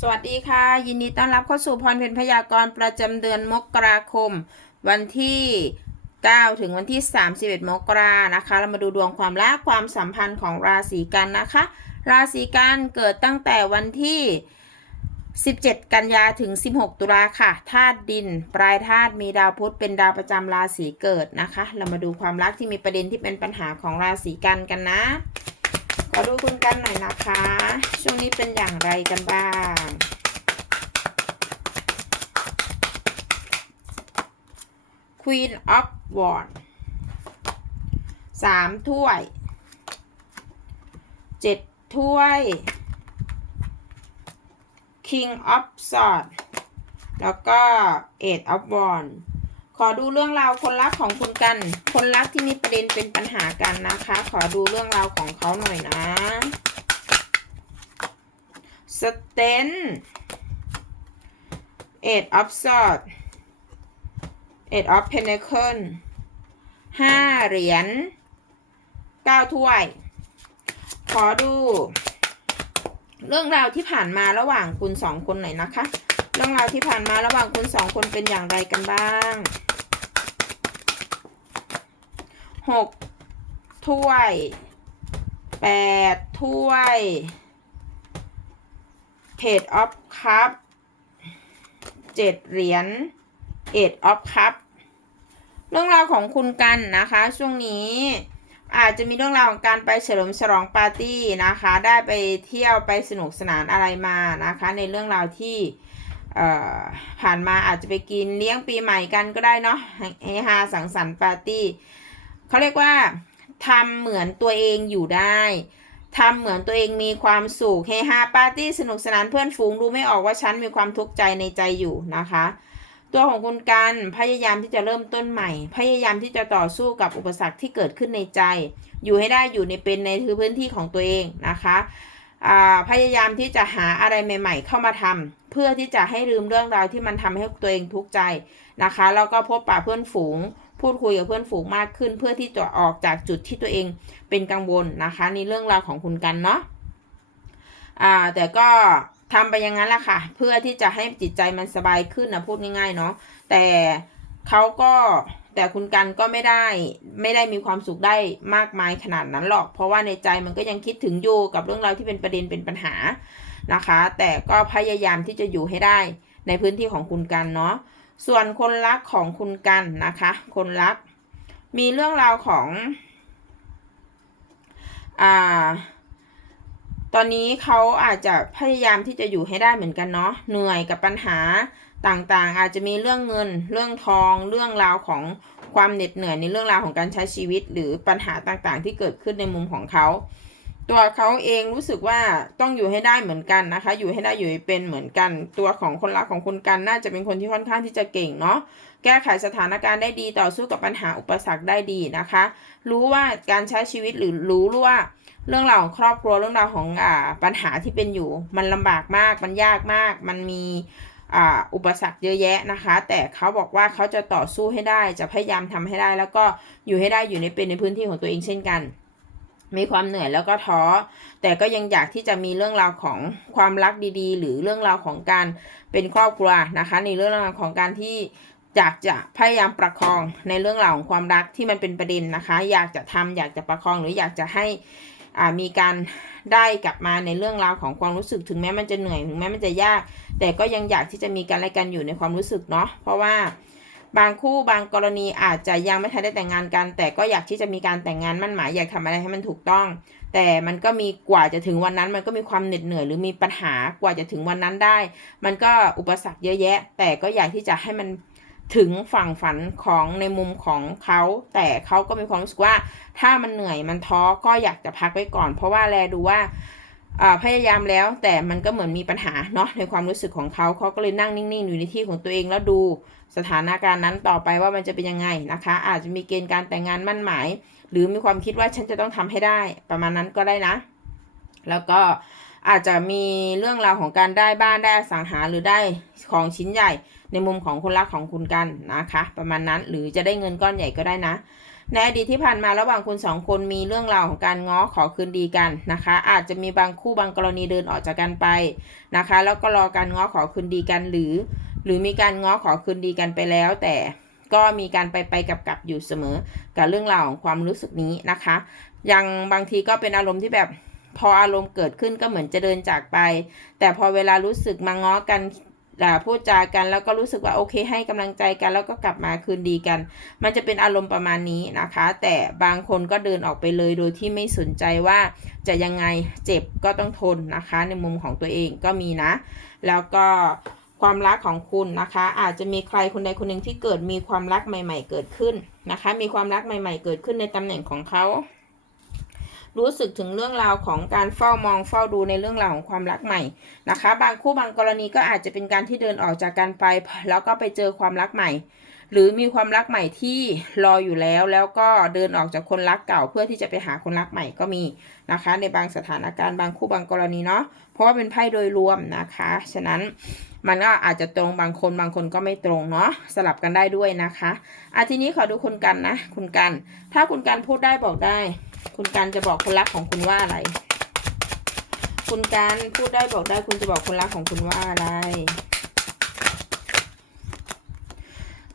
สวัสดีค่ะ ยินดีต้อนรับเข้าสู่พรเพนพยากรณ์ประจำเดือนมกราคม วันที่ 9 ถึงวันที่ 31 มกรานะคะ เรามาดูดวงความรักความสัมพันธ์ของราศีกันนะคะ ราศีกันเกิดตั้งแต่วันที่ 17 กันยาถึง 16 ตุลาค่ะธาตุดิน ปลายธาตุมีดาวพุธเป็นดาวประจำราศีเกิดนะคะ เรามาดูความรักที่มีประเด็นที่เป็นปัญหาของราศีกันกันนะ อดูคุณกันหน่อยนะคะ ช่วงนี้เป็นอย่างไรกันบ้าง Queen of Wands สามถ้วยเจ็ดถ้วย King of Swords แล้วก็ Eight of Wands ขอดูเรื่องราวคนรักของคุณกัน คนรักที่มีประเด็นเป็นปัญหากันนะคะ ขอดูเรื่องราวของเขาหน่อยนะสเตน Eight of Swords Eight of Pentacle ห้าเหรียญเก้าถ้วย ขอดู เรื่องราวที่ผ่านมาระหว่างคุณสองคนหน่อยนะคะ เรื่องราวที่ผ่านมาระหว่างคุณสองคนเป็นอย่างไรกันบ้าง หกถ้วยแปดถ้วยเพจออฟคัพเจ็ดเหรียญเอ็ดออฟคัพเรื่องราวของคุณกันนะคะ ช่วงนี้อาจจะมีเรื่องราวของการไปเฉลิมฉลองปาร์ตี้นะคะ ได้ไปเที่ยวไปสนุกสนานอะไรมานะคะ ในเรื่องราวที่ผ่านมาอาจจะไปกินเลี้ยงปีใหม่กันก็ได้เนาะเฮฮาสังสรรค์ปาร์ตี้ เขาเรียกว่าทำเหมือนตัวเองอยู่ได้ทำเหมือนตัวเองมีความสุขเฮฮาปาร์ตี้สนุกสนานเพื่อนฝูงดูไม่ออกว่าฉันมีความทุกข์ใจในใจอยู่นะคะ ตัวของคุณกันพยายามที่จะเริ่มต้นใหม่ พยายามที่จะต่อสู้กับอุปสรรคที่เกิดขึ้นในใจ อยู่ให้ได้อยู่ในเป็นในพื้นที่ของตัวเองนะคะพยายามที่จะหาอะไรใหม่ ๆ เข้ามาทำเพื่อที่จะให้ลืมเรื่องราวที่มันทำให้ตัวเองทุกข์ใจนะคะแล้วก็พบปะเพื่อนฝูง พูดคุยกับเพื่อนฝูงมากขึ้น เพื่อที่จะออกจากจุดที่ตัวเองเป็นกังวลนะคะ ในเรื่องราวของคุณกันเนาะอ่าแต่ก็ทำไปอย่างนั้นแหละค่ะ เพื่อที่จะให้จิตใจมันสบายขึ้นนะพูดง่ายๆเนาะแต่เขาก็แต่คุณกันก็ไม่ได้ไม่ได้มีความสุขได้มากมายขนาดนั้นหรอก เพราะว่าในใจมันก็ยังคิดถึงอยู่กับเรื่องราวที่เป็นประเด็นเป็นปัญหานะคะ แต่ก็พยายามที่จะอยู่ให้ได้ในพื้นที่ของคุณกันเนาะ ส่วนคนรักของคุณกันนะคะ คนรัก มีเรื่องราวของอ่าตอนนี้เขาอาจจะพยายามที่จะอยู่ให้ได้เหมือนกันเนาะเหนื่อยกับปัญหาต่างๆ อาจจะมีเรื่องเงิน เรื่องทอง เรื่องราวของความเหน็ดเหนื่อยในเรื่องราวของการใช้ชีวิต หรือปัญหาต่างๆ ที่เกิดขึ้นในมุมของเขา ตัวเขาเองรู้สึกว่าต้องอยู่ให้ได้เหมือนกันนะคะ อยู่ให้ได้อยู่ให้เป็นเหมือนกัน ตัวของคนรักของคุณกันน่าจะเป็นคนที่ค่อนข้างที่จะเก่งเนาะแก้ไขสถานการณ์ได้ดีต่อสู้กับปัญหาอุปสรรคได้ดีนะคะ รู้ว่าการใช้ชีวิตหรือรู้ว่าเรื่องราวของครอบครัวเรื่องราวของอ่าปัญหาที่เป็นอยู่ มันลำบากมากมันยากมาก มันมีอ,อุปสรรคเยอะแยะนะคะ แต่เขาบอกว่าเขาจะต่อสู้ให้ได้จะพยายามทำให้ได้ แล้วก็อยู่ให้ได้อยู่ในเป็นในพื้นที่ของตัวเองเช่นกัน มีความเหนื่อยแล้วก็ท้อ แต่ก็ยังอยากที่จะมีเรื่องราวของความรักดีๆ หรือเรื่องราวของการเป็นครอบครัวนะคะ ในเรื่องราวของการที่อยากจะพยายามประคองในเรื่องราวของความรักที่มันเป็นประเด็นนะคะ อยากจะทำอยากจะประคองหรืออยากจะให้มีการได้กลับมาในเรื่องราวของความรู้สึกถึงแม้มันจะเหนื่อยถึงแม้มันจะยาก แต่ก็ยังอยากที่จะมีการอะไรกันอยู่ในความรู้สึกเนาะเพราะว่า บางคู่บางกรณีอาจจะยังไม่ทันได้แต่งงานกัน แต่ก็อยากที่จะมีการแต่งงานมั่นหมายอยากทำอะไรให้มันถูกต้อง แต่มันก็มีกว่าจะถึงวันนั้น มันก็มีความเหน็ดเหนื่อย หรือมีปัญหากว่าจะถึงวันนั้นได้ มันก็อุปสรรคเยอะแยะ แต่ก็อยากที่จะให้มันถึงฝั่งฝันของในมุมของเขา แต่เขาก็มีความรู้สึกว่า ถ้ามันเหนื่อยมันท้อก็อยากจะพักไว้ก่อน เพราะว่าแลดูว่า พยายามแล้วแต่มันก็เหมือนมีปัญหาเนาะในความรู้สึกของเขาเขาก็เลยนั่งนิ่งๆ อยู่ในที่ของตัวเองแล้วดูสถานการณ์นั้นต่อไปว่ามันจะเป็นยังไงนะคะ อาจจะมีเกณฑ์การแต่งงานมั่นหมาย หรือมีความคิดว่าฉันจะต้องทำให้ได้ ประมาณนั้นก็ได้นะ แล้วก็อาจจะมีเรื่องราวของการได้บ้านได้สังหาหรือได้ของชิ้นใหญ่ในมุมของคนรักของคุณกันนะคะ ประมาณนั้นหรือจะได้เงินก้อนใหญ่ก็ได้นะ ในอดีตที่ผ่านมาระหว่างคุณสองคนมีเรื่องราวของการง้อขอคืนดีกันนะคะ อาจจะมีบางคู่บางกรณีเดินออกจากกันไปนะคะ แล้วก็รอการง้อขอคืนดีกันหรือ หรือมีการง้อขอคืนดีกันไปแล้ว แต่ก็มีการไปไปกับกับอยู่เสมอ กับเรื่องราวของความรู้สึกนี้นะคะยังบางทีก็เป็นอารมณ์ที่แบบพออารมณ์เกิดขึ้นก็เหมือนจะเดินจากไป แต่พอเวลารู้สึกมาง้อกัน พูดจากัน แล้วก็รู้สึกว่าโอเค ให้กำลังใจกัน แล้วก็กลับมาคืนดีกัน มันจะเป็นอารมณ์ประมาณนี้นะคะ แต่บางคนก็เดินออกไปเลยโดยที่ไม่สนใจว่าจะยังไงเจ็บก็ต้องทนนะคะ ในมุมของตัวเองก็มีนะ แล้วก็ความรักของคุณนะคะ อาจจะมีใครคนใดคนหนึ่งที่เกิดมีความรักใหม่ ๆ เกิดขึ้นนะคะ มีความรักใหม่ ๆ เกิดขึ้นในตำแหน่งของเขา รู้สึกถึงเรื่องราวของการเฝ้ามองเฝ้าดูในเรื่องราวของความรักใหม่นะคะ บางคู่บางกรณีก็อาจจะเป็นการที่เดินออกจากกันไป แล้วก็ไปเจอความรักใหม่ หรือมีความรักใหม่ที่รออยู่แล้ว แล้วก็เดินออกจากคนรักเก่าเพื่อที่จะไปหาคนรักใหม่ก็มีนะคะ ในบางสถานการณ์บางคู่บางกรณีเนาะเพราะว่าเป็นไพ่โดยรวมนะคะ ฉะนั้นมันก็อาจจะตรงบางคนบางคนก็ไม่ตรงเนาะสลับกันได้ด้วยนะคะอะทีนี้ขอดูคุณกันนะ คุณกัน ถ้าคุณกันพูดได้บอกได้ คุณกันจะบอกคนรักของคุณว่าอะไร คุณกันพูดได้บอกได้คุณจะบอกคนรักของคุณว่าอะไร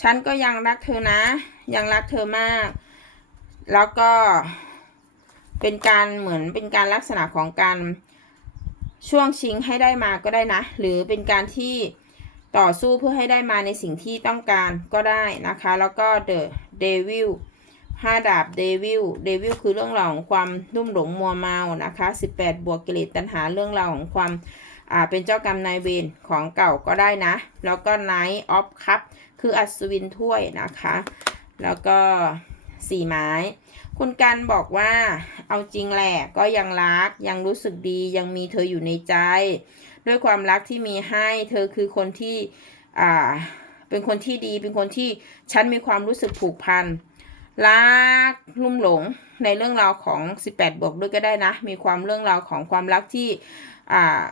ฉันก็ยังรักเธอนะ ยังรักเธอมาก แล้วก็เป็นการเหมือนเป็นการลักษณะของการช่วงชิงให้ได้มาก็ได้นะ หรือเป็นการที่ต่อสู้เพื่อให้ได้มาในสิ่งที่ต้องการก็ได้นะคะ แล้วก็ The Devil ห้าดาบเดวิลเดวิลคือเรื่องราวของความรุ่มหลงมัวเมานะคะ18บวกกิเลสตัณหาเรื่องราวของความอ่าเป็นเจ้ากรรมนายเวรของเก่าก็ได้นะ แล้วก็ Knight of Cup คืออัศวินถ้วยนะคะ แล้วก็สี่ไม้ คุณกันบอกว่าเอาจริงแหละก็ยังรักยังรู้สึกดียังมีเธออยู่ในใจ ด้วยความรักที่มีให้เธอคือคนที่อ่าเป็นคนที่ดีเป็นคนที่ฉันมีความรู้สึกผูกพัน รักลุ่มหลงในเรื่องราวของ 18 บวกด้วยก็ได้นะ มีความเรื่องราวของความรักที่อ่า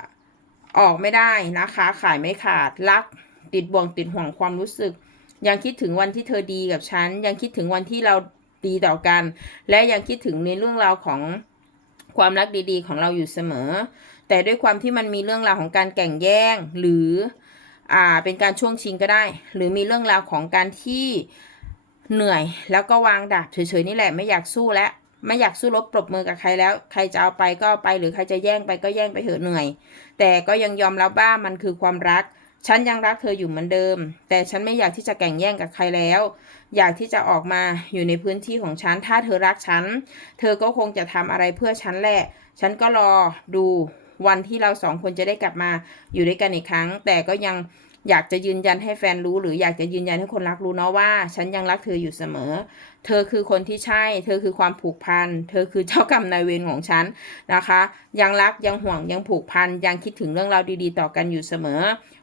ออกไม่ได้นะคะ ขายไม่ขาดรักติดบ่วงติดห่วงความรู้สึก ยังคิดถึงวันที่เธอดีกับฉัน ยังคิดถึงวันที่เราดีต่อกัน และยังคิดถึงในเรื่องราวของความรักดีๆ ของเราอยู่เสมอ แต่ด้วยความที่มันมีเรื่องราวของการแก่งแย่งหรืออ่าเป็นการช่วงชิงก็ได้ หรือมีเรื่องราวของการที่ เหนื่อย แล้วก็วางดาบเฉยๆนี่แหละไม่อยากสู้แล้วไม่อยากสู้รบปรบมือกับใครแล้ว ใครจะเอาไปก็เอาไปหรือใครจะแย่งไปก็แย่งไปเถอะเหนื่อย แต่ก็ยังยอมรับว่ามันคือความรัก ฉันยังรักเธออยู่เหมือนเดิม แต่ฉันไม่อยากที่จะแข่งแย่งกับใครแล้ว อยากที่จะออกมาอยู่ในพื้นที่ของฉัน ถ้าเธอรักฉัน เธอก็คงจะทำอะไรเพื่อฉันแหละ ฉันก็รอดูวันที่เราสองคนจะได้กลับมาอยู่ด้วยกันอีกครั้ง แต่ก็ยัง อยากจะยืนยันให้แฟนรู้ หรืออยากจะยืนยันให้คนรักรู้เนาะว่า ฉันยังรักเธออยู่เสมอ เธอคือคนที่ใช่ เธอคือความผูกพัน เธอคือเจ้ากรรมนายเวรของฉันนะคะ ยังรักยังห่วงยังผูกพันยังคิดถึงเรื่องราวดีๆ ต่อกันอยู่เสมอ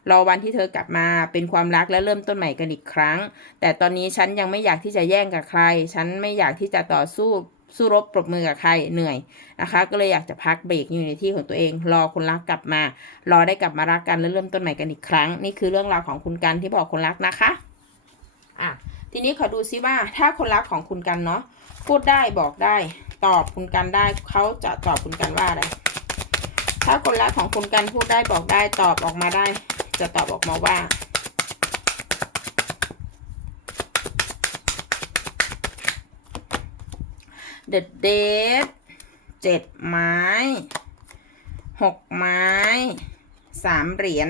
รอวันที่เธอกลับมาเป็นความรักและเริ่มต้นใหม่กันอีกครั้ง แต่ตอนนี้ฉันยังไม่อยากที่จะแย่งกับใคร ฉันไม่อยากที่จะต่อสู้ สู้รบปรบมือกับใครเหนื่อยนะคะ ก็เลยอยากจะพักเบรกอยู่ในที่ของตัวเอง รอคนรักกลับมา รอได้กลับมารักกันและเริ่มต้นใหม่กันอีกครั้ง นี่คือเรื่องราวของคุณกันที่บอกคนรักนะคะอะทีนี้ขอดูซิว่าถ้าคนรักของคุณกันเนาะพูดได้บอกได้ ตอบคุณกันได้เขาจะตอบคุณกันว่าอะไรถ้าคนรักของคุณกันพูดได้บอกได้ตอบออกมาได้ จะตอบออกมาว่า The Dead เจ็ดไม้หกไม้สามเหรียญ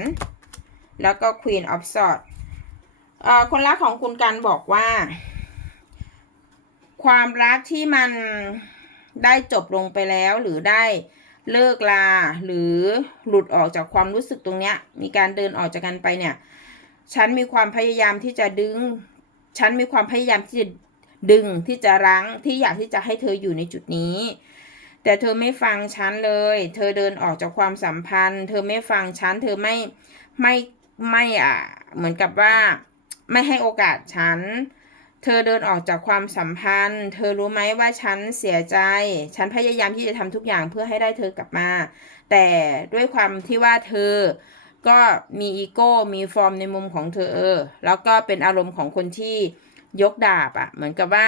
แล้วก็ Queen of Swords เออคนรักของคุณกันบอกว่า ความรักที่มันได้จบลงไปแล้วหรือได้เลิกลาหรือหลุดออกจากความรู้สึกตรงเนี้ย มีการเดินออกจากกันไปเนี่ย ฉันมีความพยายามที่จะดึง ฉันมีความพยายามที่จะ ดึงที่จะรั้งที่อยากที่จะให้เธออยู่ในจุดนี้ แต่เธอไม่ฟังฉันเลย เธอเดินออกจากความสัมพันธ์ เธอไม่ฟังฉัน เธอไม่ไม่ไม่อะ เหมือนกับว่าไม่ให้โอกาสฉัน เธอเดินออกจากความสัมพันธ์ เธอรู้ไหมว่าฉันเสียใจ ฉันพยายามที่จะทำทุกอย่างเพื่อให้ได้เธอกลับมา แต่ด้วยความที่ว่าเธอก็มีอีโก้ มีฟอร์มในมุมของเธอ แล้วก็เป็นอารมณ์ของคนที่ ยกดาบอะ่ะเหมือนกับว่า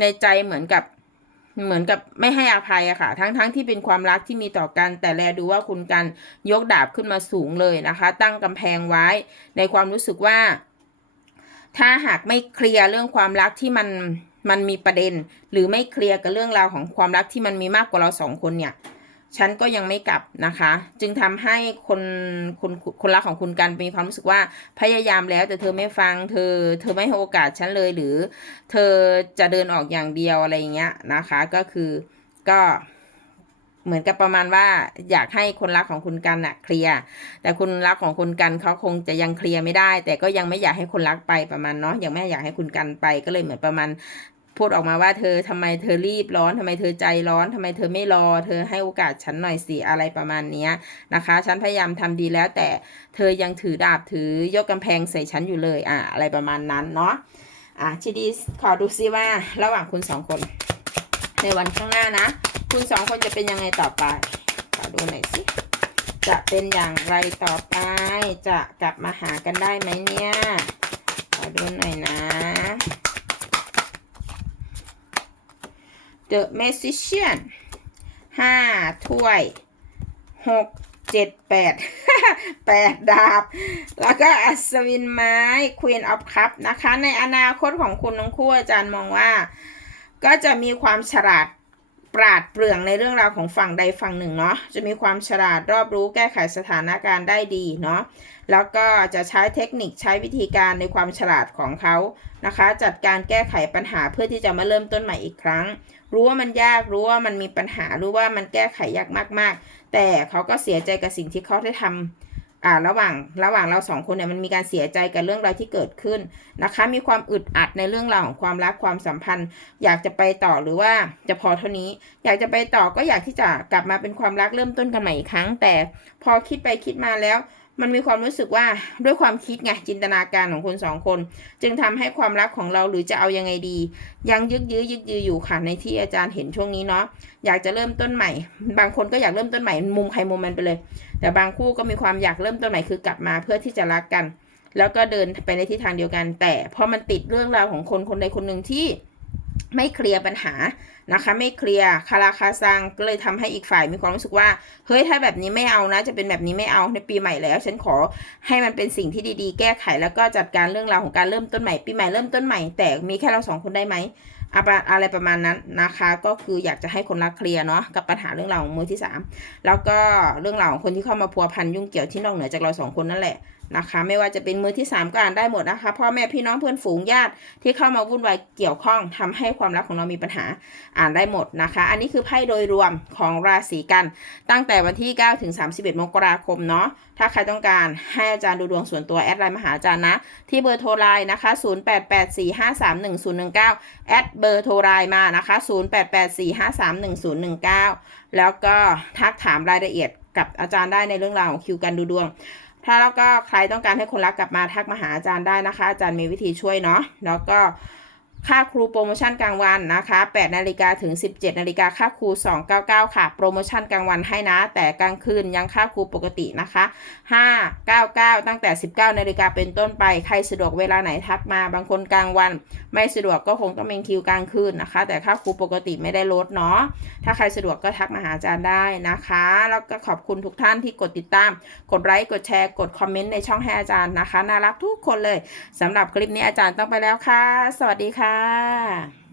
ในใจเหมือนกับเหมือนกับไม่ให้อภัยอะค่ะ ทั้งๆทที่เป็นความรักที่มีต่อกัน แต่แลดูว่าคุณกันยกดาบขึ้นมาสูงเลยนะคะ ตั้งกำแพงไว้ในความรู้สึกว่า ถ้าหากไม่เคลียร์เรื่องความรักที่มันมันมีประเด็น หรือไม่เคลียร์กับเรื่องราวของความรักที่มันมีมากกว่าเราสองคนเนี่ย ฉันก็ยังไม่กลับนะคะ จึงทำให้คนคนคนรักของคุณกันมีความรู้สึกว่าพยายามแล้วแต่เธอไม่ฟัง เธอ เธอไม่ให้โอกาสฉันเลยหรือ เธอจะเดินออกอย่างเดียวอะไรเงี้ยนะคะ ก็คือก็เหมือนกับประมาณว่าอยากให้คนรักของคุณกันอะเคลียร์แต่คุณรักของคุณกันเขาคงจะยังเคลียร์ไม่ได้ แต่ก็ยังไม่อยากให้คนรักไปประมาณเนาะยังไม่อยากให้คุณกันไปก็เลยเหมือนประมาณ พูดออกมาว่าเธอทำไมเธอรีบร้อนทำไมเธอใจร้อนทำไมเธอไม่รอ เธอให้โอกาสฉันหน่อยสิอะไรประมาณเนี้ยนะคะ ฉันพยายามทำดีแล้วแต่เธอยังถือดาบถือยกกำแพงใส่ฉันอยู่เลยอะอะไรประมาณนั้นเนาะอะทีดีขอดูซิว่าระหว่างคุณสองคน ในวันข้างหน้านะ คุณสองคนจะเป็นยังไงต่อไปขอดูหน่อยสิจะเป็นอย่างไรต่อไป จะกลับมาหากันได้ไหมเนี่ย ขอดูหน่อยนะ The Magician ห้าถ้วยหกเจ็ดแปดแปดดาบ แล้วก็อัศวินไม้ Queen of Cup นะคะ ในอนาคตของคุณทั้งคู่อาจารย์มองว่า ก็จะมีความฉลาดปราดเปรื่องในเรื่องราวของฝั่งใดฝั่งหนึ่งเนาะจะมีความฉลาดรอบรู้แก้ไขสถานการณ์ได้ดีเนาะแล้วก็จะใช้เทคนิคใช้วิธีการในความฉลาดของเขานะคะ จัดการแก้ไขปัญหาเพื่อที่จะมาเริ่มต้นใหม่อีกครั้ง รู้ว่ามันยากรู้ว่ามันมีปัญหารู้ว่ามันแก้ไขยากมาก ๆ แต่เขาก็เสียใจกับสิ่งที่เขาได้ทำอ่าระหว่างระหว่างเราสองคนเนี่ยมันมีการเสียใจกับเรื่องราวที่เกิดขึ้นนะคะ มีความอึดอัดในเรื่องราวของความรักความสัมพันธ์ อยากจะไปต่อหรือว่าจะพอเท่านี้ อยากจะไปต่อก็อยากที่จะกลับมาเป็นความรักเริ่มต้นกันใหม่อีกครั้ง แต่พอคิดไปคิดมาแล้ว มันมีความรู้สึกว่าด้วยความคิดไงจินตนาการของคนสองคน จึงทำให้ความรักของเราหรือจะเอายังไงดี ยังยึกยื้อยึกยืออยู่ค่ะในที่อาจารย์เห็นช่วงนี้เนาะอยากจะเริ่มต้นใหม่ บางคนก็อยากเริ่มต้นใหม่มุมใครมุมมันไปเลย แต่บางคู่ก็มีความอยากเริ่มต้นใหม่คือกลับมาเพื่อที่จะรักกัน แล้วก็เดินไปในทิศทางเดียวกัน แต่พอมันติดเรื่องราวของคนคนใดคนหนึ่งที่ ไม่เคลียร์ปัญหานะคะ ไม่เคลียร์คาราคาซังก็เลยทำให้อีกฝ่ายมีความรู้สึกว่า เฮ้ยถ้าแบบนี้ไม่เอานะ จะเป็นแบบนี้ไม่เอาในปีใหม่แล้ว ฉันขอให้มันเป็นสิ่งที่ดีๆ แก้ไขแล้วก็จัดการเรื่องราวของการเริ่มต้นใหม่ปีใหม่เริ่มต้นใหม่แต่มีแค่เราสองคนได้ไหมอะปะอะไรประมาณนั้นนะคะ ก็คืออยากจะให้คนรักเคลียร์เนาะกับปัญหาเรื่องราวของมือที่สามแล้วก็เรื่องราวของคนที่เข้ามาพัวพันยุ่งเกี่ยวที่นอกเหนือจากเราสองคนนั่นแหละ นะคะ ไม่ว่าจะเป็นมือที่ 3 ก็อ่านได้หมดนะคะพ่อแม่พี่น้องเพื่อนฝูงญาติที่เข้ามาวุ่นวายเกี่ยวข้องทำให้ความรักของเรามีปัญหาอ่านได้หมดนะคะ อันนี้คือไพ่โดยรวมของราศีกัน ตั้งแต่วันที่ 9 ถึง 31 มกราคมเนาะถ้าใครต้องการให้อาจารย์ดูดวงส่วนตัวแอดไลน์มาหาอาจารย์นะ ที่เบอร์โทรไลน์นะคะ 0884531019 แอดเบอร์โทรไลน์มานะคะ 0884531019 แล้วก็ทักถามรายละเอียดกับอาจารย์ได้ในเรื่องราวของคิวกันดูดวง ถ้าแล้วก็ใครต้องการให้คนรักกลับมาทักมาหาอาจารย์ได้นะคะ อาจารย์มีวิธีช่วยเนาะแล้วก็ ค่าครูโปรโมชั่นกลางวันนะคะ8นาฬิกาถึง 17นาฬิกาค่าครู 299 ค่ะ โปรโมชั่นกลางวันให้นะ แต่กลางคืนยังค่าครูปกตินะคะ 599 ตั้งแต่ 19นาฬิกาเป็นต้นไป ใครสะดวกเวลาไหนทักมา บางคนกลางวัน ไม่สะดวกก็คงต้องเป็นคิวกลางคืนนะคะ แต่ค่าครูปกติไม่ได้ลดเนาะ ถ้าใครสะดวกก็ทักมาหาอาจารย์ได้นะคะ แล้วก็ขอบคุณทุกท่านที่กดติดตาม กดไลค์ กดแชร์ กดคอมเมนต์ในช่องให้อาจารย์นะคะ น่ารักทุกคนเลยสำหรับคลิปนี้อาจารย์ต้องไปแล้วค่ะ สวัสดีค่ะค่ะ